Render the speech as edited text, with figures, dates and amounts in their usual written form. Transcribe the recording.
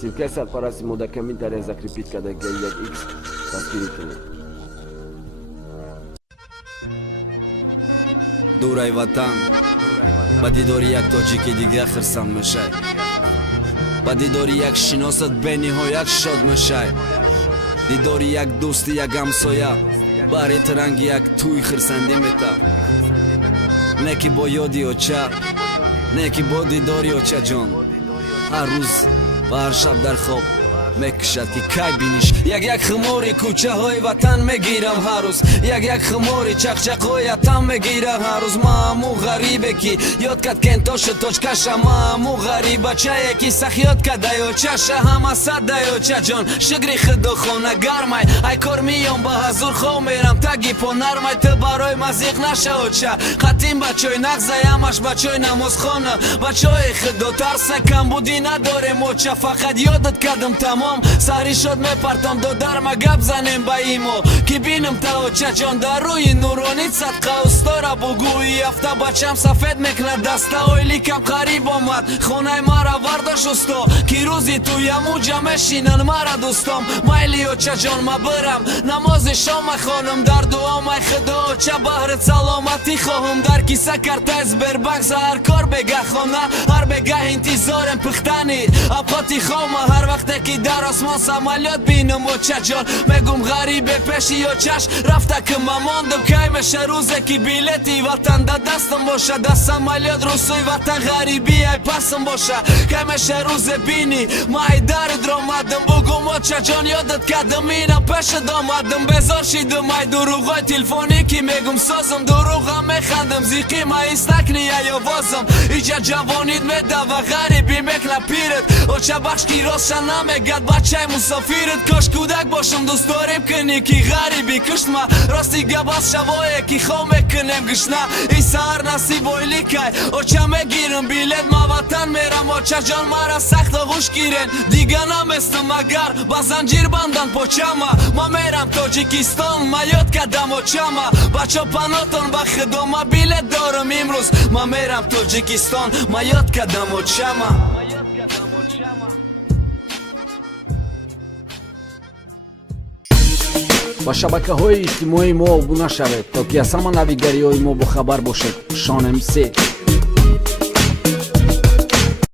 Сиркай сарпараси модакамин тарих закрепить кадаги як X дастгирӣ кунед. дурай ватан ба дидори як тоҷики дига хирсанд мешай, ба дидори як шиносат бениҳоят шод мешай, дидори як дӯсти як ҳамсоя баҳри тиранги як тӯй хирсандӣ мета. Не ки бо ёди оча, не ки бо дидори очаҷон, ҳар рӯз ва ҳар шаб дар хоб мекушад ки кай биниш. Як химори кӯчаҳои ватан мегирам ҳар рӯз, як химори чақчақҳои атам мегирам ҳар рӯз. ма ҳамун ғарибе ки ёд кад кентоша точкаша, ма ҳамун ғарибачае ки сахёд када ёчаша. ҳама садда ёчаҷон шигри хидохона гармай, ай кор миём ба ҳазур хов мерам таги по нармай. ту барои мазиқ наша оча хатим бачои нағзаямаш бачои намозхона, бачои хидо тарса камбудӣ надорем оча. фақат ёдат кадам тамом саҳри шод мепартом додарма гап занем ба имо ки бинам та очаҷон дар рӯи нуронит садқа устора бугӯи яфта бачам сафед мекунад даста ойликам қариб омад хонаи мара вардош усто ки рӯзи ту ямуҷа мешинан мара дӯстом. майли очаҷон ма бирам намози шома хонам дар дуомай худо оча баҳри саломатӣ хоҳам дар киса картай сбербанк за ҳар кор бегаҳхона ҳар бегаҳ интизорем пухтани абқоти хома ҳар вақте ки дар осмон самолёт бинам очаҷон мегум ғарибе пеши очаш рафта ки ма мондам. кай меша рӯзе ки билети ватан да дастам боша, да самолёт русуи ватан ғарибӣ ай пасам боша. кай меша рӯзе бини ма ай дарид ромадам бугум очаҷон ёдат кадам инам пешад омадам. безор шидам ай дуруғҳои телефонӣ ки мегум созам дуруғам механдам зиқӣ ма истакни ай овозам. иҷа ҷавонит медава ғарибӣ мекна пират оча бахш ки ростша намегад бачаи мусофират. кош кӯдак бошам дӯст дорем кунӣ ки ғарибӣ куштма рости габас шавое ки хов мекунем гишна. и саҳар насиб ойликай оча мегирам билет ма ватан мерам очаҷон мара сахт оғӯш гирен дига наместам агар ба занҷир бандан почама. ма мерам тоҷикистон ма ёд кадам очама бачо панотон ба худо ма билет дорам имрӯз. ма мерам тоҷикистон ма ёд кадам очама. ба шабакаҳои иҷтимоии мо обуна шавед то ки аз ҳама навигариҳои мо бохабар бошед. шонем 3